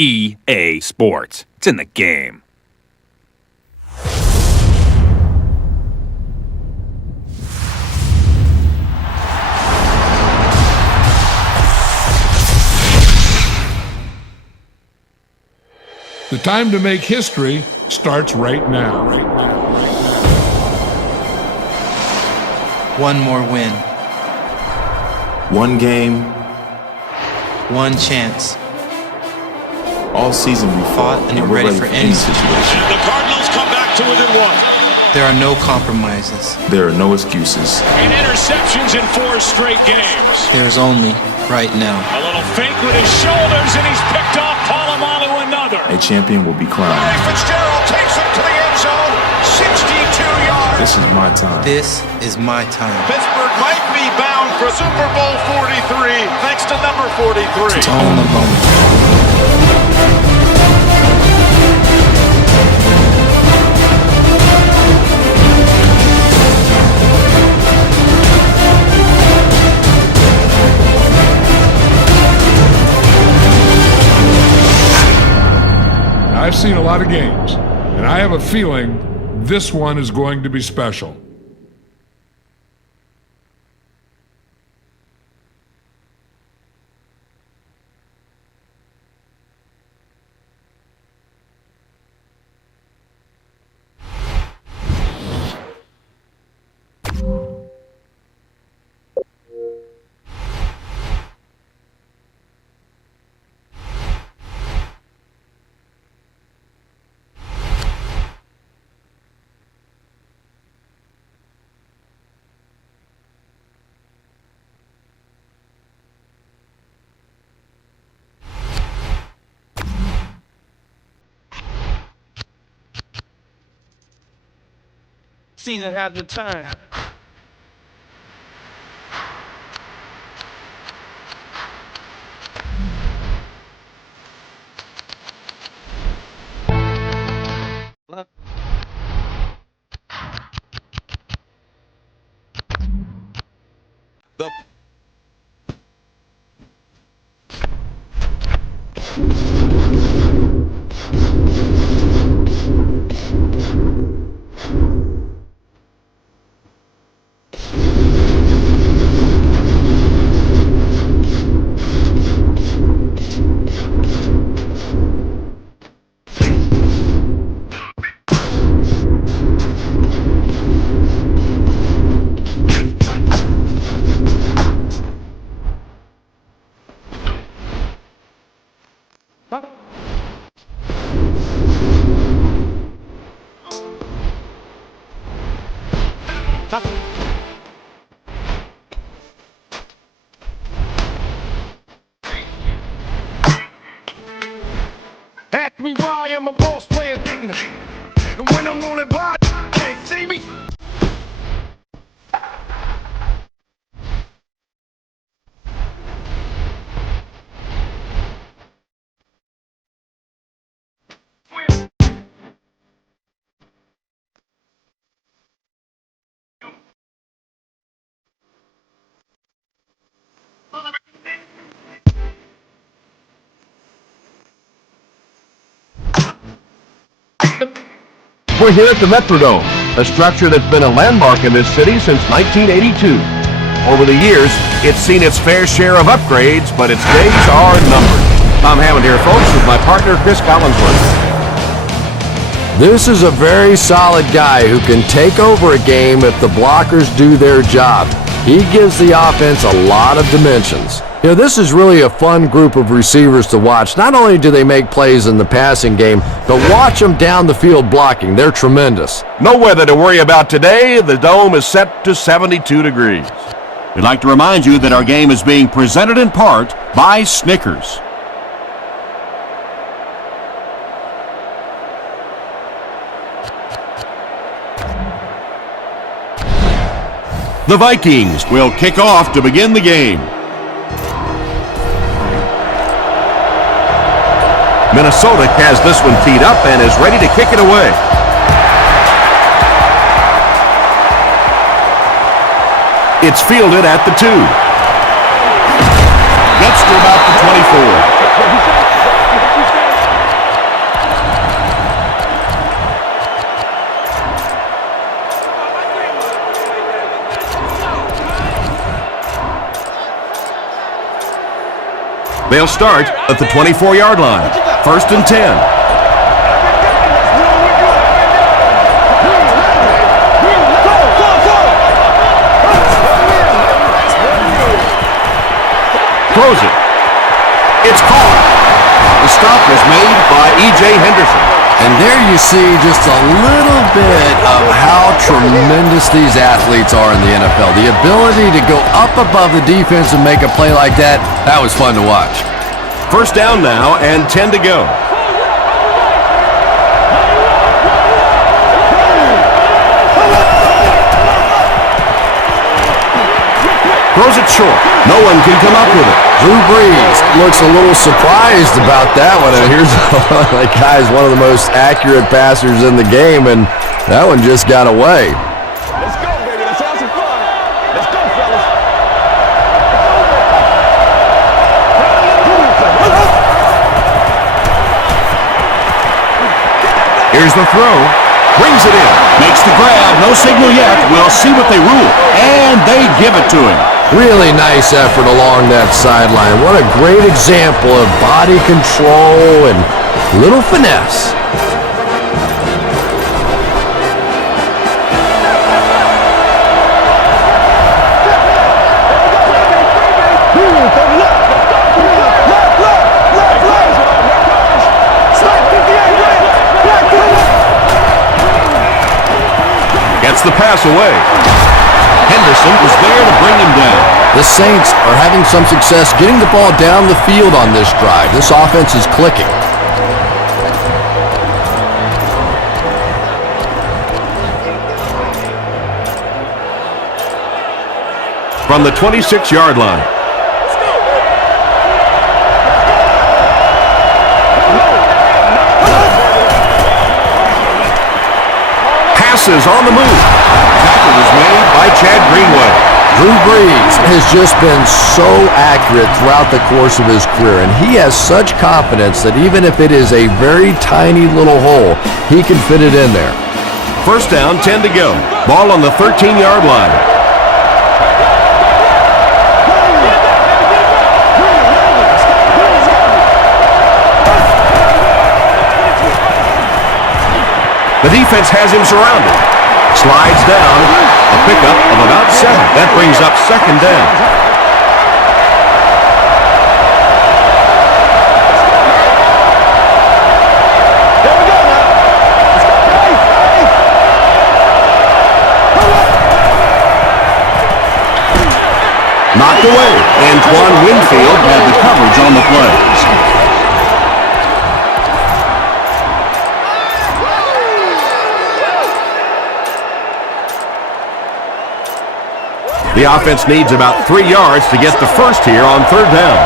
EA Sports. It's in the game. The time to make history starts right now. One more win. One game. One chance. All season we fought and we're ready for any situation. And the Cardinals come back to within one. There are no compromises. There are no excuses. And interceptions in 4 straight games. There's only right now. A little fake with his shoulders, and he's picked off Polamalu another. A champion will be crowned. Larry Fitzgerald takes him to the end zone. 62 yards. This is my time. This is my time. Pittsburgh might be bound for Super Bowl 43 thanks to number 43. To own the moment. I've seen a lot of games, and I have a feeling this one is going to be special. Season had the time. Ask me why I'm a boss player, and when I'm on the bar, can't see me. We're here at the Metrodome, a structure that's been a landmark in this city since 1982. Over the years, it's seen its fair share of upgrades, but its days are numbered. Tom Hammond here, folks, with my partner, Chris Collinsworth. This is a very solid guy who can take over a game if the blockers do their job. He gives the offense a lot of dimensions. You know, this is really a fun group of receivers to watch. Not only do they make plays in the passing game, but watch them down the field blocking. They're tremendous. No weather to worry about today. The dome is set to 72 degrees. We'd like to remind you that our game is being presented in part by Snickers. The Vikings will kick off to begin the game. Minnesota has this one teed up and is ready to kick it away. It's fielded at the 2. Gets to about the 24. They'll start at the 24-yard line. 1st and 10. Throws it. It's caught. The stop was made by E.J. Henderson. And there you see just a little bit of how tremendous these athletes are in the NFL. The ability to go up above the defense and make a play like that, that was fun to watch. 1st down now and 10 to go. Throws it short. No one can come up with it. Drew Brees looks a little surprised about that one. And here's that guy's one of the most accurate passers in the game, and that one just got away. Let's go, baby. Let's have some fun. Let's go, fellas. Here's the throw. Brings it in. Makes the grab. No signal yet. We'll see what they rule. And they give it to him. Really nice effort along that sideline. What a great example of body control and little finesse. Gets the pass away. Henderson was there to bring him down. The Saints are having some success getting the ball down the field on this drive. This offense is clicking. From the 26-yard line. Passes on the move. Tackle was made by Chad Greenway. Drew Brees has just been so accurate throughout the course of his career, and he has such confidence that even if it is a very tiny little hole, he can fit it in there. 1st down, 10 to go. Ball on the 13-yard line. The defense has him surrounded. Slides down, a pickup of about 7. That brings up 2nd down. Knocked away. Antoine Winfield had the coverage on the play. The offense needs about 3 yards to get the first here on 3rd down.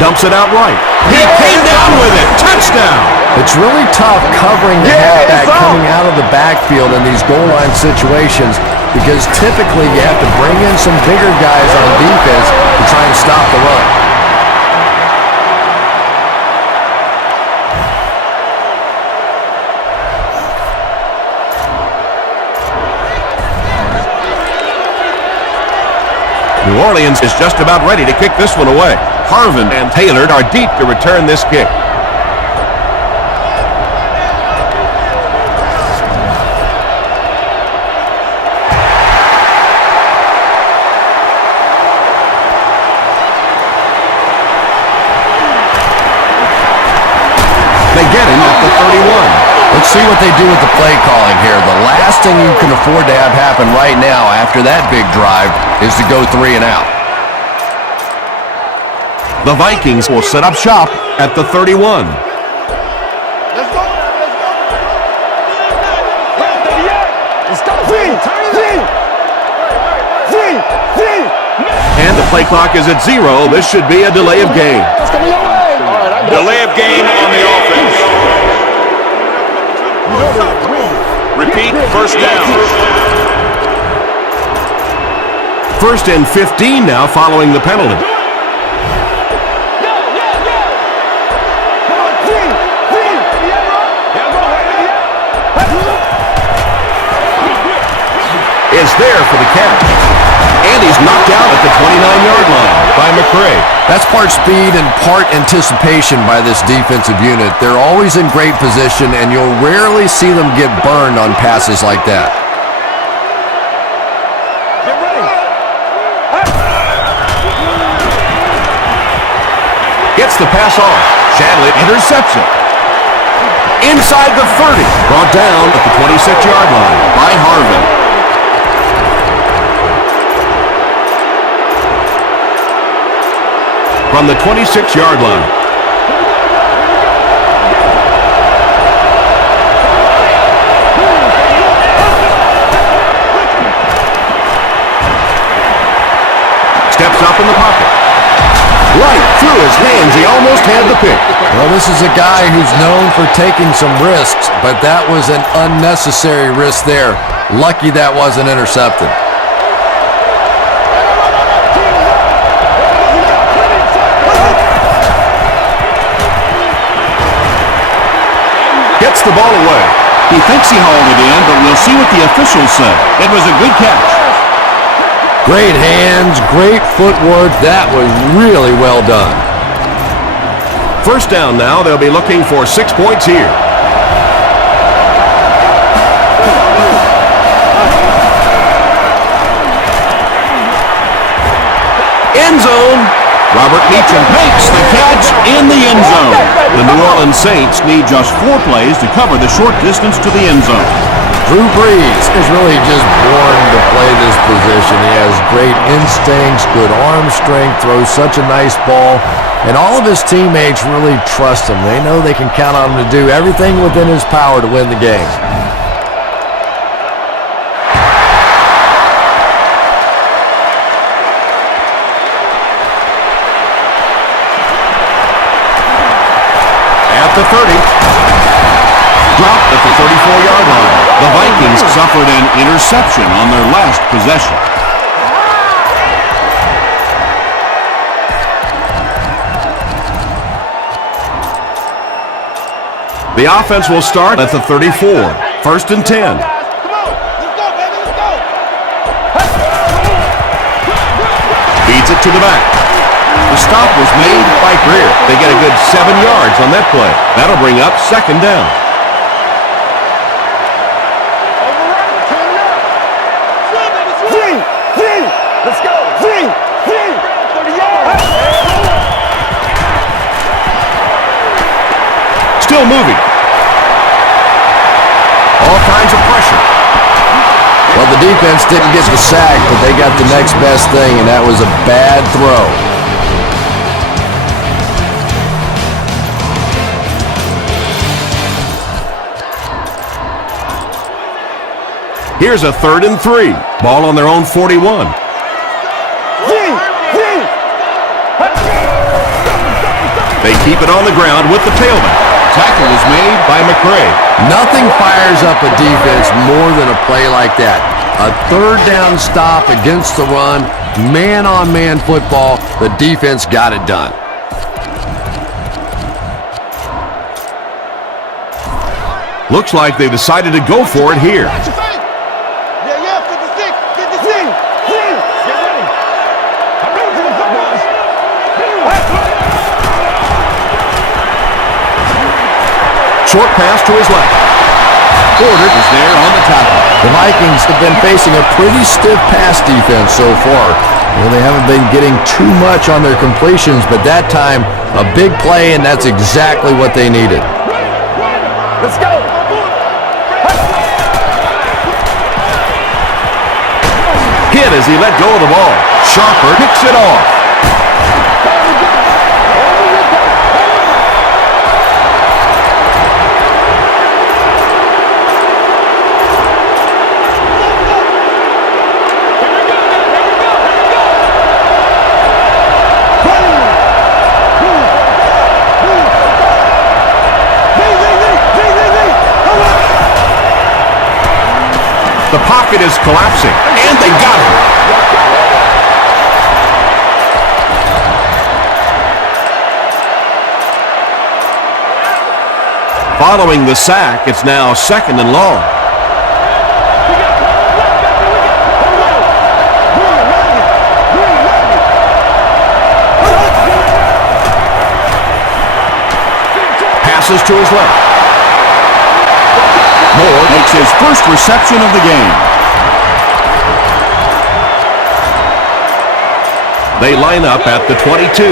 Dumps it out right. He came down with it. Touchdown. It's really tough covering the halfback coming out of the backfield in these goal line situations because typically you have to bring in some bigger guys on defense to try and stop the run. New Orleans is just about ready to kick this one away. Harvin and Taylor are deep to return this kick. They get him at the 31. Let's see what they do with the play calling here. The last thing you can afford to have happen right now after that big drive is to go 3 and out. The Vikings will set up shop at the 31. Let's go. Let's go. And the play clock is at 0. This should be a delay of game. Delay of game on the offense. Repeat, 1st down. 1st and 15 now following the penalty. is there for the catch. And he's knocked out at the 29-yard line by McCray. That's part speed and part anticipation by this defensive unit. They're always in great position, and you'll rarely see them get burned on passes like that. Gets the pass off. Shadley intercepts it. Inside the 30. Brought down at the 26-yard line by Harvin. From the 26-yard line. Steps up in the pocket. Right through his hands. He almost had the pick. Well, this is a guy who's known for taking some risks, but that was an unnecessary risk there. Lucky that wasn't intercepted. Gets the ball away. He thinks he hauled it in, but we'll see what the officials say. It was a good catch. Great hands, great footwork. That was really well done. First down now. They'll be looking for 6 points here. End zone. Robert Meacham makes the catch in the end zone. The New Orleans Saints need just 4 plays to cover the short distance to the end zone. Drew Brees is really just born to play this position. He has great instincts, good arm strength, throws such a nice ball, and all of his teammates really trust him. They know they can count on him to do everything within his power to win the game. At the 30. Dropped at the 34-yard line. The Vikings suffered an interception on their last possession. The offense will start at the 34. First and 10. Feeds it to the back. The stop was made by Greer. They get a good 7 yards on that play. That'll bring up second down. Let's go. Still moving. All kinds of pressure. Well, the defense didn't get the sack, but they got the next best thing, and that was a bad throw. Here's a 3rd and 3. Ball on their own 41. They keep it on the ground with the tailback. Tackle is made by McCray. Nothing fires up a defense more than a play like that. A 3rd down stop against the run, man-on-man football. The defense got it done. Looks like they decided to go for it here. Short pass to his left. Joedirt is there on the tackle. The Vikings have been facing a pretty stiff pass defense so far. Well, they haven't been getting too much on their completions, but that time, a big play, and that's exactly what they needed. Let's go. Hit as he let go of the ball. Sharper picks it off. The pocket is collapsing, and they got him. Following the sack, it's now 2nd and long. passes to his left. Moore makes his first reception of the game. They line up at the 22.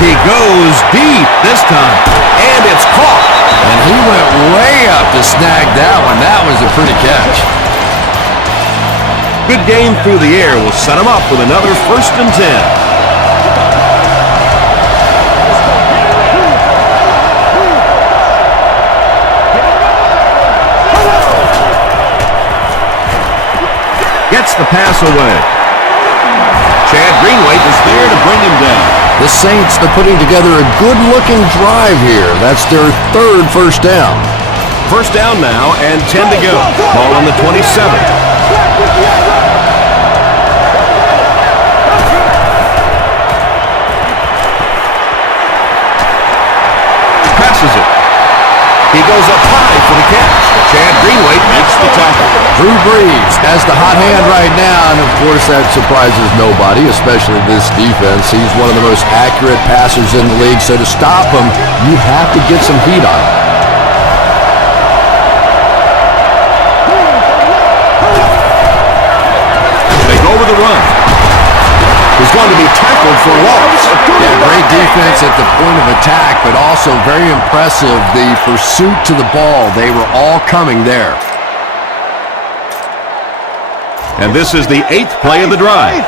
He goes deep this time, and it's caught. And he went way up to snag that one. That was a pretty catch. Good game through the air will set him up with another 1st and 10. Gets the pass away. Chad Greenway is there to bring him down. The Saints are putting together a good-looking drive here. That's their 3rd first down. First down now and 10 to go. Ball on the 27. Passes it. He goes up high for the catch. Chad Greenway makes the tackle. Drew Brees has the hot hand right now, and of course that surprises nobody, especially this defense. He's one of the most accurate passers in the league, so to stop him, you have to get some heat on him. They go with the run. He's going to be tackled for a loss. Yeah, great defense at the point of attack, but also very impressive, the pursuit to the ball. They were all coming there. And this is the 8th play of the drive.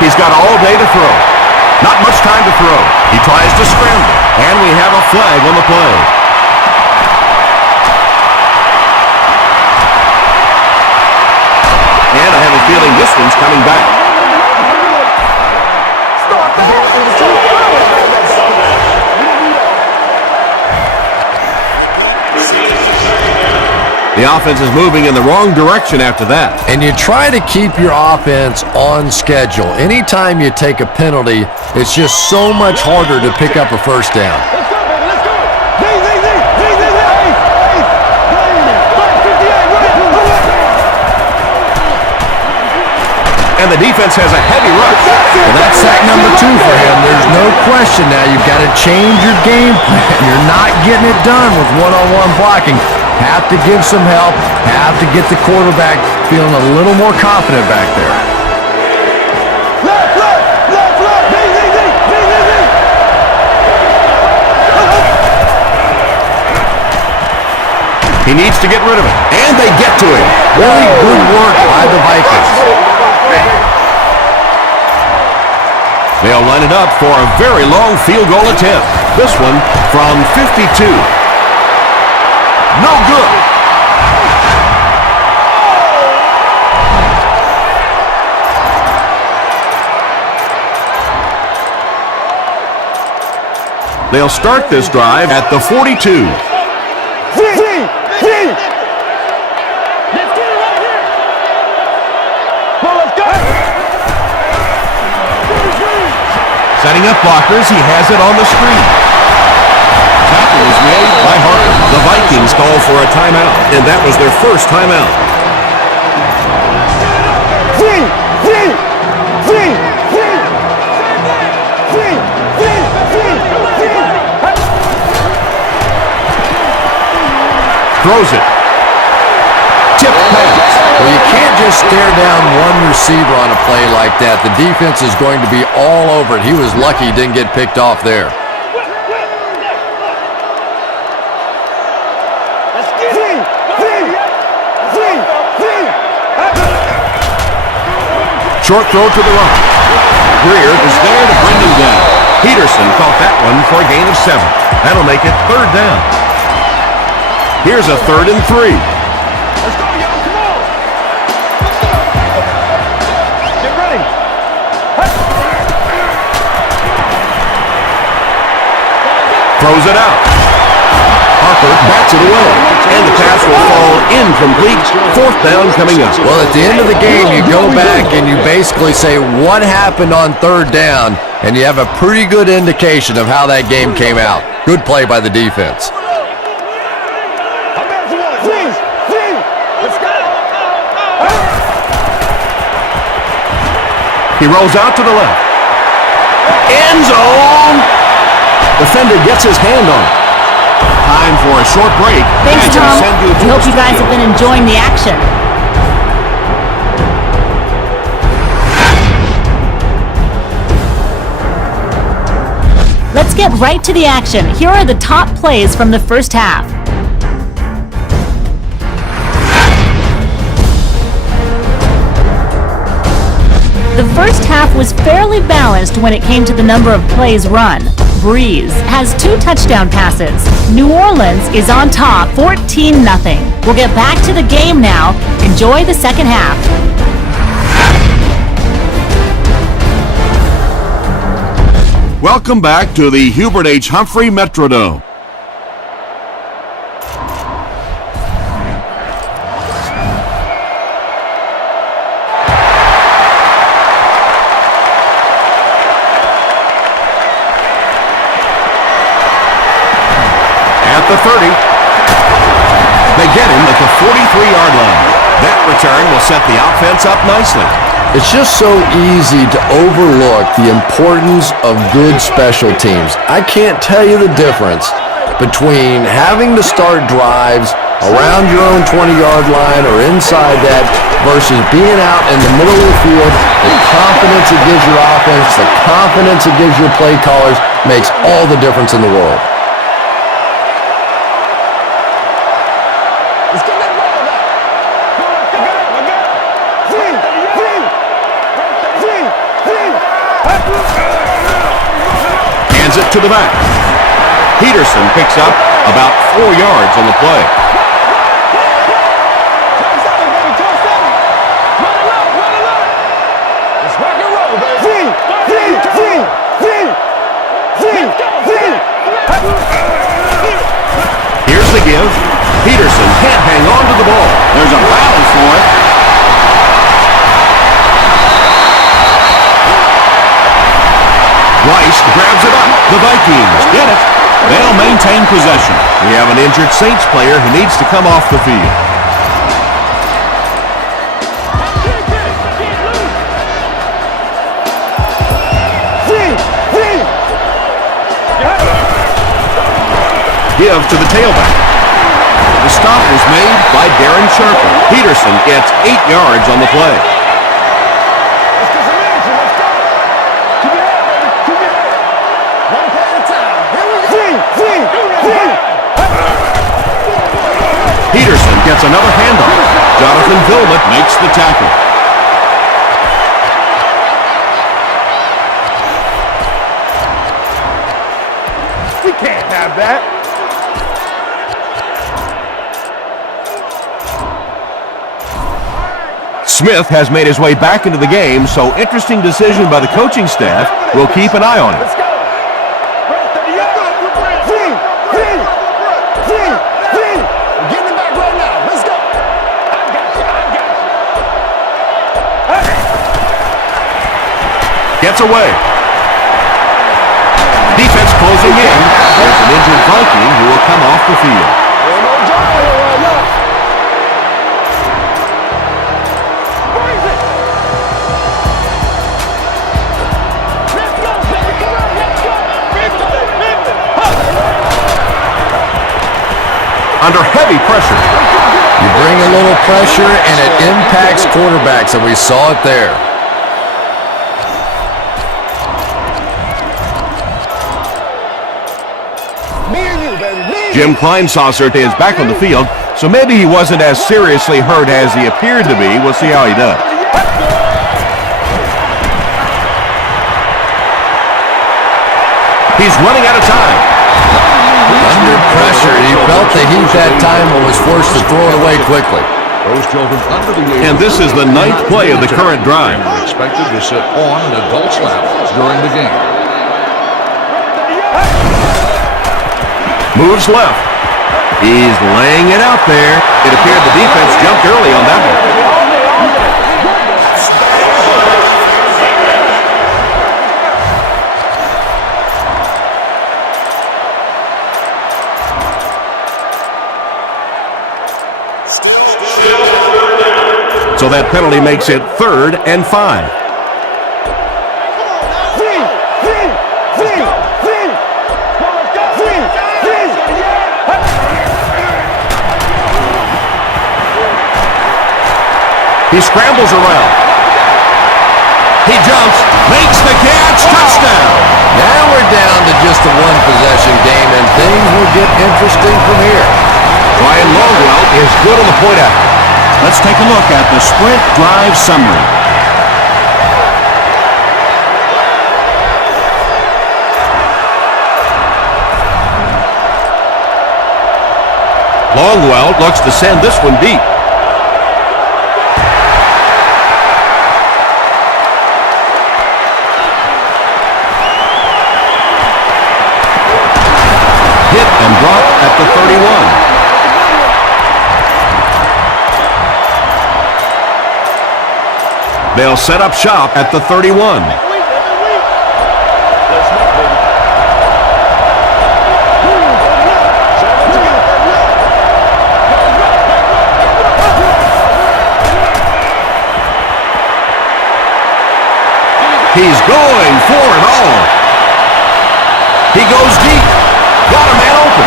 He's got all day to throw. Not much time to throw. He tries to scramble, and we have a flag on the play. And I have a feeling this one's coming back. The offense is moving in the wrong direction after that. And you try to keep your offense on schedule. Anytime you take a penalty, it's just so much harder to pick up a first down. And the defense has a heavy rush. Well, that's sack number 2 for him. There's no question now. You've got to change your game plan. You're not getting it done with one-on-one blocking. Have to give some help. Have to get the quarterback feeling a little more confident back there. He needs to get rid of it. And they get to him. Really good work by the Vikings. They'll line it up for a very long field goal attempt. This one from 52. No good. They'll start this drive at the 42. Setting up blockers, he has it on the screen. Tackle is made by Harper. The Vikings call for a timeout, and that was their first timeout. Throws it. Tip pass. Well, you can't just stare down one receiver on a play like that. The defense is going to be all over it. He was lucky he didn't get picked off there. Short throw to the right. Greer is there to bring him down. Peterson caught that one for a gain of 7. That'll make it 3rd down. Here's a 3rd and 3. Let's go, y'all. Come on. Get ready. Throws it out. Parker bats it away, and the pass will fall incomplete. Fourth down coming up. Well, at the end of the game, you go back and you basically say what happened on third down, and you have a pretty good indication of how that game came out. Good play by the defense. He rolls out to the left. End zone! Defender gets his hand on it. Time for a short break. Thanks, Tom. We hope you guys have been enjoying the action. Let's get right to the action. Here are the top plays from the first half. The first half was fairly balanced when it came to the number of plays run. Breeze has 2 touchdown passes. New Orleans is on top, 14-0. We'll get back to the game now. Enjoy the second half. Welcome back to the Hubert H. Humphrey Metrodome. The 30. They get him at the 43-yard line. That return will set the offense up nicely. It's just so easy to overlook the importance of good special teams. I can't tell you the difference between having to start drives around your own 20-yard line or inside that versus being out in the middle of the field. The confidence it gives your offense, the confidence it gives your play callers makes all the difference in the world. To the back. Peterson picks up about 4 yards on the play. Here's the give. Peterson can't hang on to the ball. There's a battle for it. Rice grabs it up. The Vikings get it. They'll maintain possession. We have an injured Saints player who needs to come off the field. Give to the tailback. The stop was made by Darren Sharper. Peterson gets 8 yards on the play. Peterson gets another handoff. Jonathan Vilmet makes the tackle. We can't have that. Smith has made his way back into the game, so interesting decision by the coaching staff. We'll keep an eye on it. Gets away. Defense closing in. There's an injured Viking who will come off the field. Under heavy pressure. You bring a little pressure and it impacts quarterbacks, and we saw it there. Jim Kleinsasser is back on the field, so maybe he wasn't as seriously hurt as he appeared to be. We'll see how he does. He's running out of time. Under pressure, he felt the heat that time and was forced to throw it away quickly. Those children under the age And this is the 9th play of the current drive. are expected to sit on an adult's lap during the game. Moves left. He's laying it out there. It appeared the defense jumped early on that one. So that penalty makes it 3rd and 5. He scrambles around. He jumps, makes the catch, touchdown. Now we're down to just a one-possession game, and things will get interesting from here. Ryan Longwell is good on the point after. Let's take a look at the sprint drive summary. Longwell looks to send this one deep. Hit and drop at the 31. They'll set up shop at the 31. He's going for it all. He goes deep. Got a man open.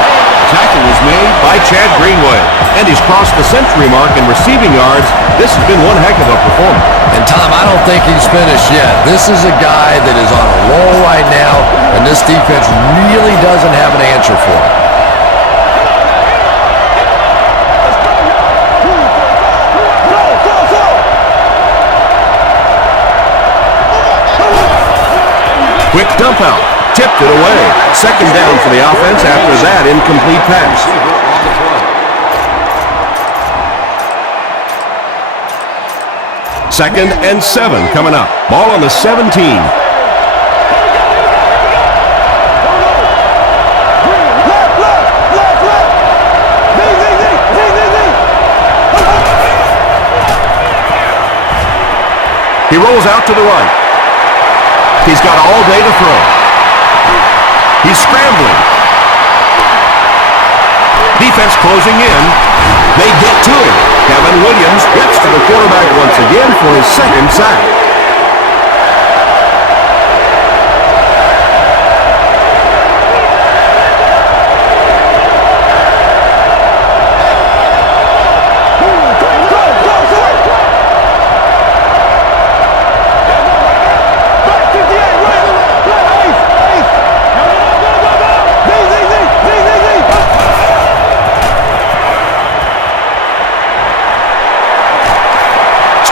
Tackle was made by Chad Greenway. And he's crossed the century mark in receiving yards. This has been one heck of a performance. And Tom, I don't think he's finished yet. This is a guy that is on a roll right now, and this defense really doesn't have an answer for him. Quick dump out. Tipped it away. 2nd down for the offense after that incomplete pass. Second and 7 coming up. Ball on the 17. He rolls out to the right. He's got all day to throw. He's scrambling. Defense closing in. They get to him. Kevin Williams gets to the quarterback once again for his 2nd sack.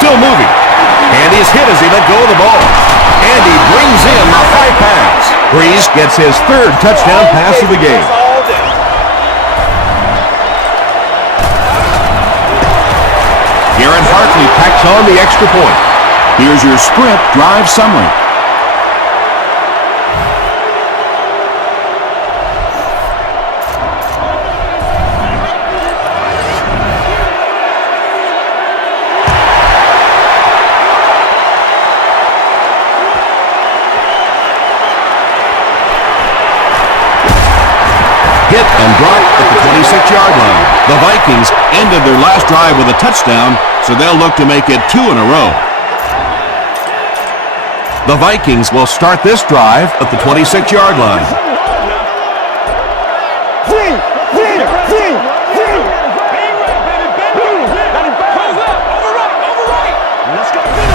Moving. And he's hit as he let go of the ball. And he brings in the high pass. Breeze gets his 3rd touchdown pass of the game. Garrett Hartley packs on the extra point. Here's your sprint drive summary. Hit and drop at the 26-yard line. The Vikings ended their last drive with a touchdown, so they'll look to make it 2 in a row. The Vikings will start this drive at the 26-yard line.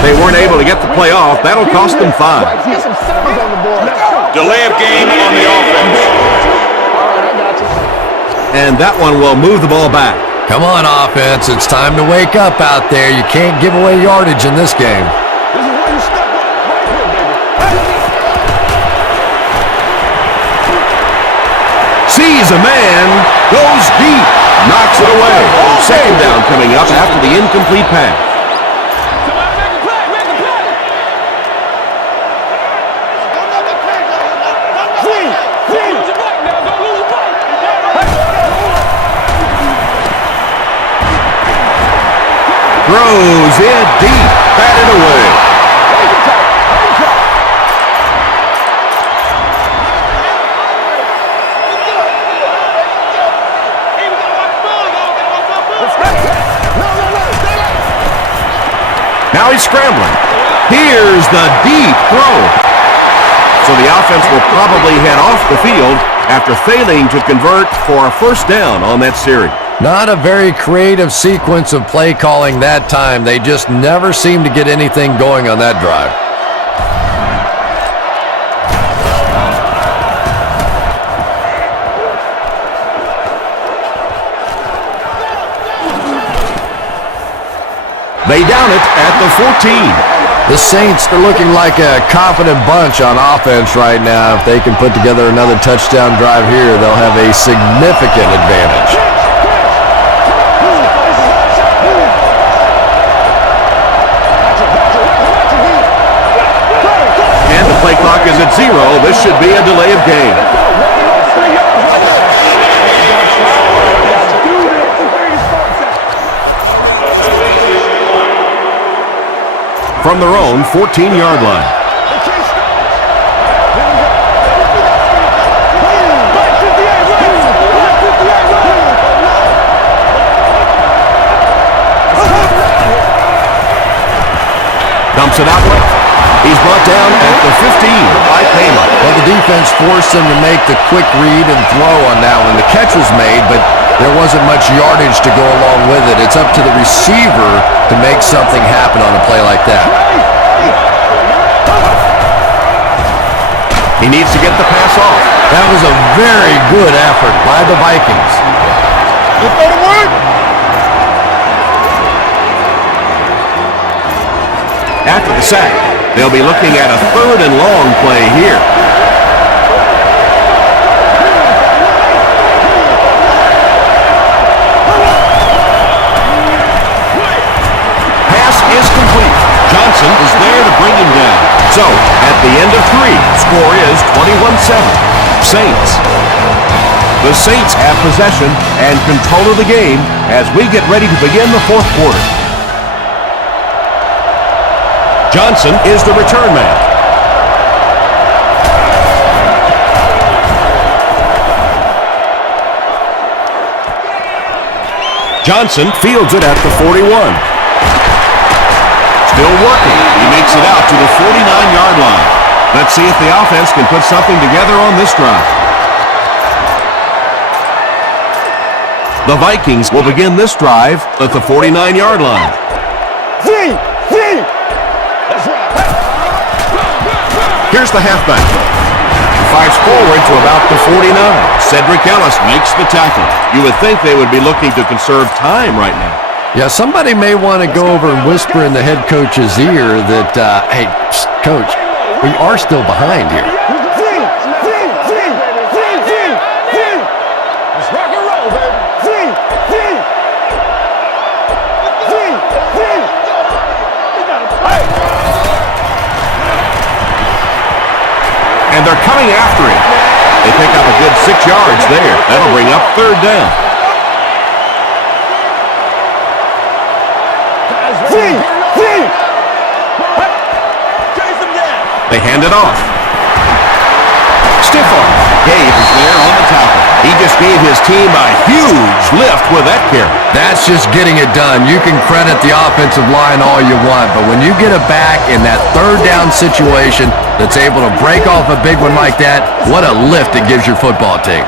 They weren't able to get the play off. That'll cost them 5. Delay of game on the offense. And that one will move the ball back. Come on, offense. It's time to wake up out there. You can't give away yardage in this game. Sees a man, goes deep, knocks it away. 2nd down coming up after the incomplete pass. throws it deep. Batted away. Now he's scrambling. Here's the deep throw. So the offense will probably head off the field after failing to convert for a first down on that series. Not a very creative sequence of play calling that time. They just never seem to get anything going on that drive. They down it at the 14. The Saints are looking like a confident bunch on offense right now. If they can put together another touchdown drive here, they'll have a significant advantage. And the play clock is at 0. This should be a delay of game. From their own 14-yard line. Dumps it out left. He's brought down at the 15 by Payment. Well, the defense forced them to make the quick read and throw on that one. The catch was made, but there wasn't much yardage to go along with it. It's up to the receiver to make something happen on a play like that. He needs to get the pass off. That was a very good effort by the Vikings. Let's go to work. After the sack, they'll be looking at a 3rd and long play here. Pass is complete. Johnson is there to bring him down. So, at the end of 3, score is 21-7. Saints. The Saints have possession and control of the game as we get ready to begin the 4th quarter. Johnson is the return man. Johnson fields it at the 41. Still working. He makes it out to the 49-yard line. Let's see if the offense can put something together on this drive. The Vikings will begin this drive at the 49-yard line. Here's the halfback. He fires forward to about the 49. Cedric Ellis makes the tackle. You would think they would be looking to conserve time right now. Yeah, somebody may want to go over and whisper in the head coach's ear that, hey, coach, we are still behind here. Let's rock and roll, baby. And they're coming after him. They pick up a good 6 yards there. That'll bring up 3rd down. They hand it off. Stiff arm. Gabe is there on the tackle. He just gave his team a huge lift with that carry. That's just getting it done. You can credit the offensive line all you want, but when you get it back in that 3rd down situation that's able to break off a big one like that, what a lift it gives your football team.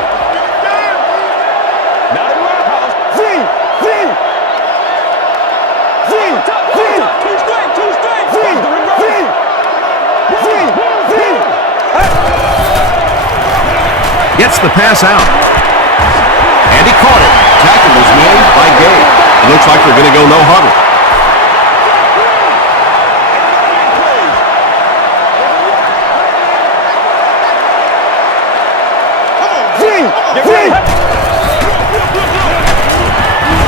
Gets the pass out. And he caught it. Tackle was made by Gabe. It looks like they're going to go no huddle.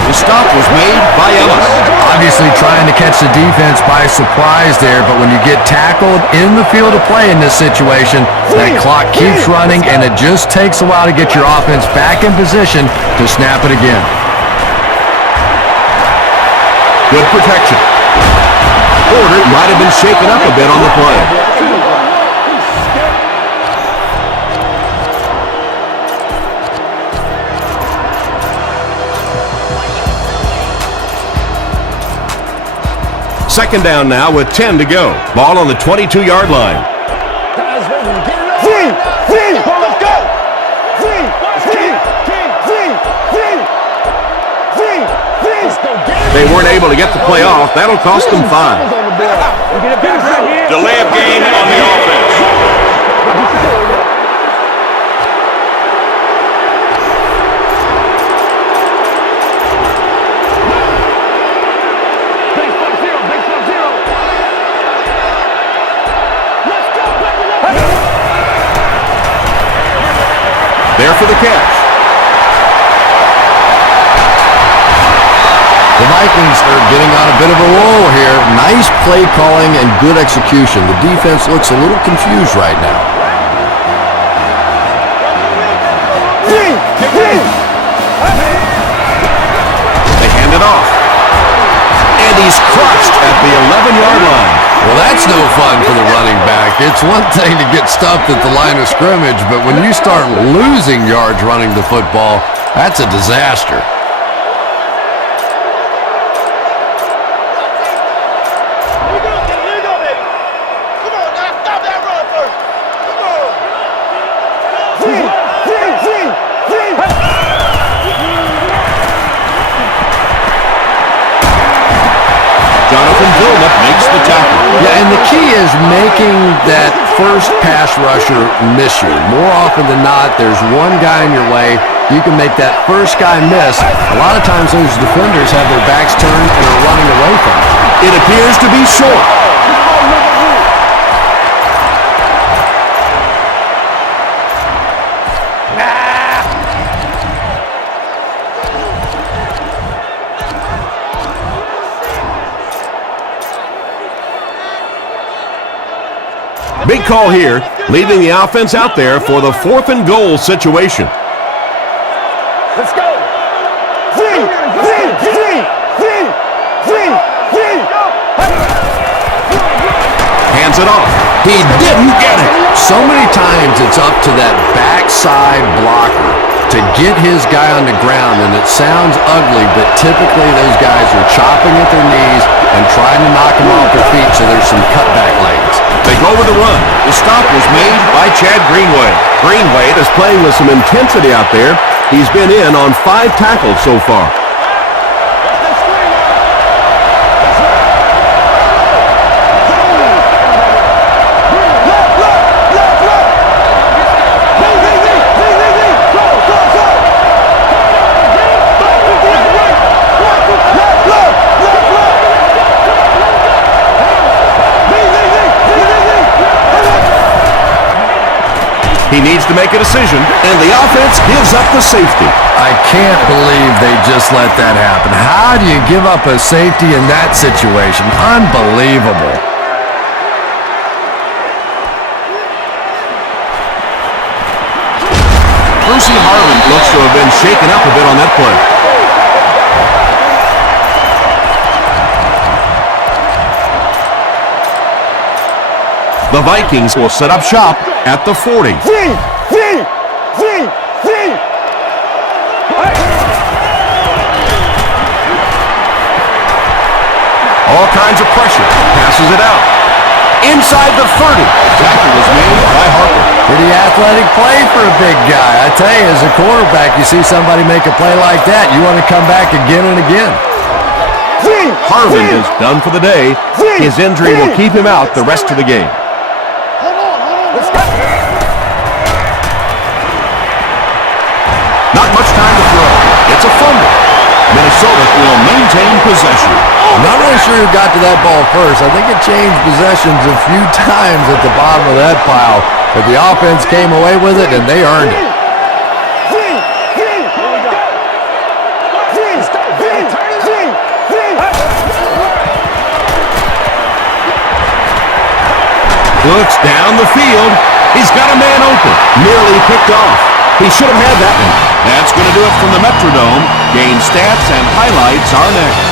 The stop was made by Ellis. Obviously trying to catch the defense by surprise there, but when you get tackled in the field of play in this situation, that clock keeps running, and it just takes a while to get your offense back in position to snap it again. Good protection. Joedirt might have been shaken up a bit on the play. Second down now with 10 to go. Ball on the 22-yard line. They weren't able to get the play off. That'll cost them 5. Delay of game on the offense. There for the catch. The Vikings are getting on a bit of a roll here. Nice play calling and good execution. The defense looks a little confused right now. They hand it off. And he's crushed at the 11-yard line. Well, that's no fun for the running back. It's one thing to get stuffed at the line of scrimmage, but when you start losing yards running the football, that's a disaster. Makes the tackle. Yeah, and the key is making that first pass rusher miss you. More often than not, there's one guy in your way. You can make that first guy miss. A lot of times those defenders have their backs turned and are running away from it. It appears to be short. Big call here, leaving the offense out there for the 4th and goal situation. Let's go. Hands it off. He didn't get it. So many times it's up to that backside blocker to get his guy on the ground, and it sounds ugly, but typically those guys are chopping at their knees and trying to knock them off their feet, so there's some cutback lanes. They go with the run. The stop was made by Chad Greenway. Greenway is playing with some intensity out there. He's been in on 5 tackles so far. He needs to make a decision, and the offense gives up the safety. I can't believe they just let that happen. How do you give up a safety in that situation? Unbelievable. Brucey Harlan looks to have been shaken up a bit on that play. The Vikings will set up shop at the 40. All kinds of pressure. Passes it out. Inside the 30. The tackle was made by Harper. Pretty athletic play for a big guy. I tell you, as a quarterback, you see somebody make a play like that, you want to come back again and again. Harlan is done for the day. His injury will keep him out the rest of the game. Not much time to throw. It's a fumble. Minnesota will maintain possession. I'm not really sure who got to that ball first. I think it changed possessions a few times at the bottom of that pile, but the offense came away with it, and they earned it. Looks down the field. He's got a man open. Nearly picked off. He should have had that one. That's going to do it from the Metrodome. Game stats and highlights are next.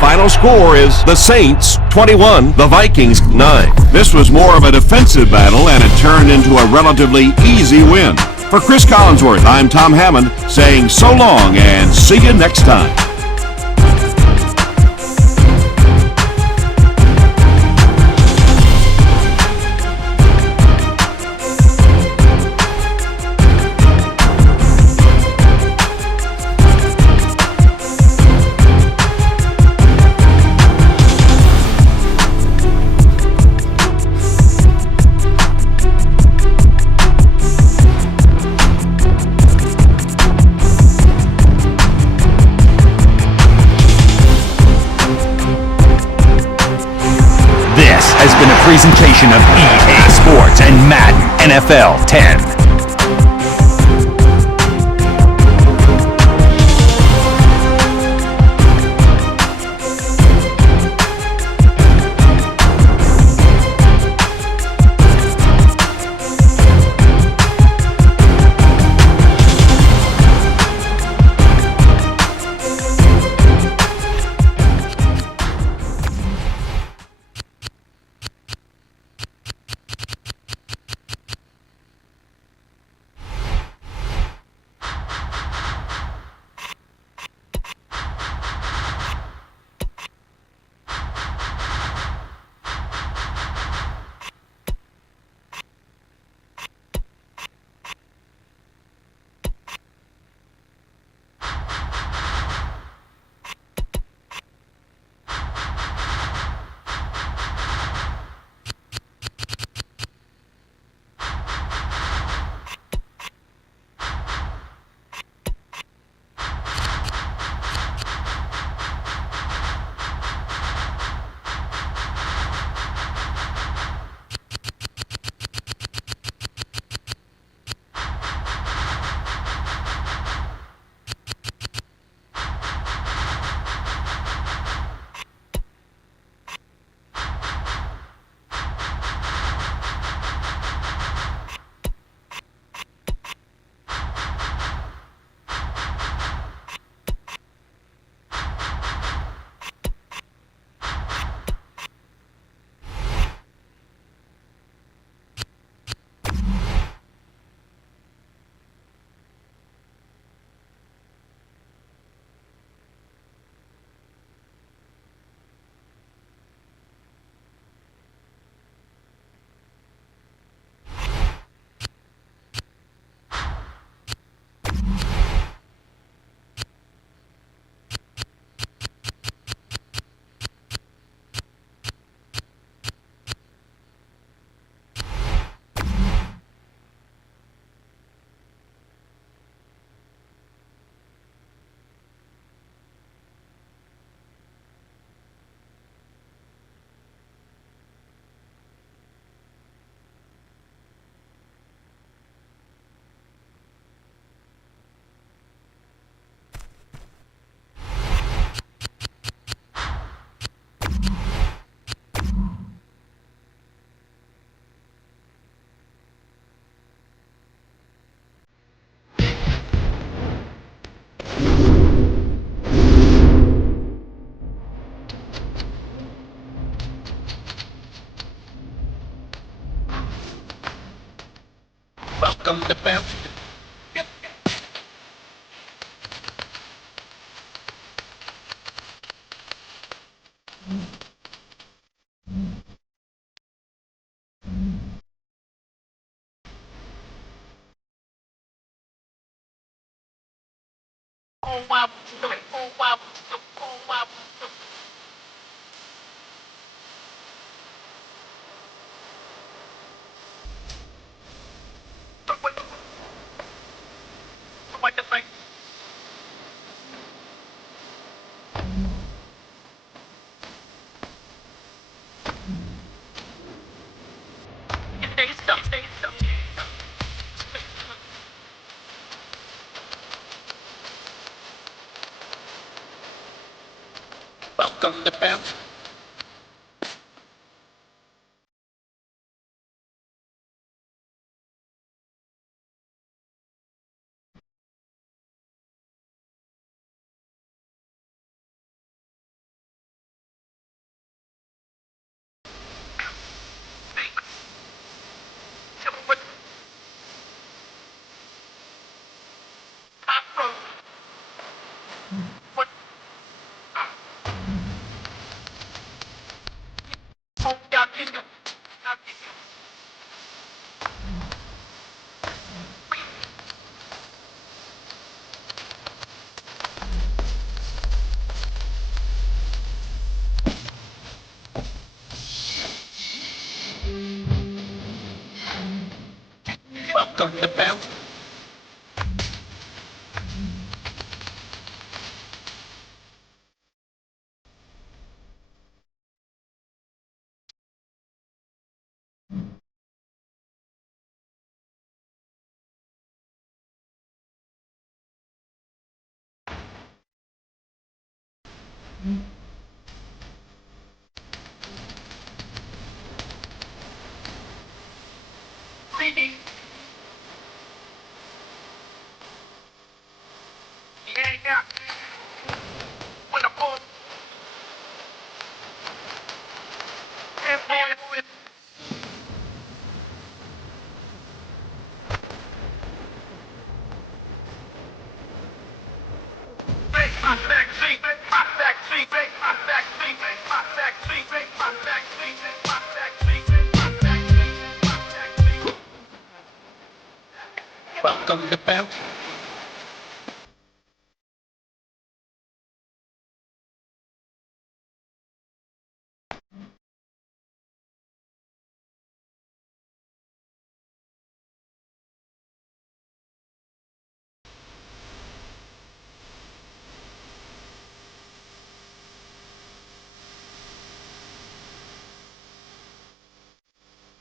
final score is the Saints 21, the Vikings 9. This was more of a defensive battle, and it turned into a relatively easy win. For Chris Collinsworth, I'm Tom Hammond saying so long and see you next time. This has been a presentation of EA Sports and Madden NFL 10. Welcome to Bam. Oh wow, oh wow, oh wow. What the fuck? Stay stuck, stay stuck. Welcome to Bam. Welcome to Bell. Yeah. When the ball. Welcome to Bell.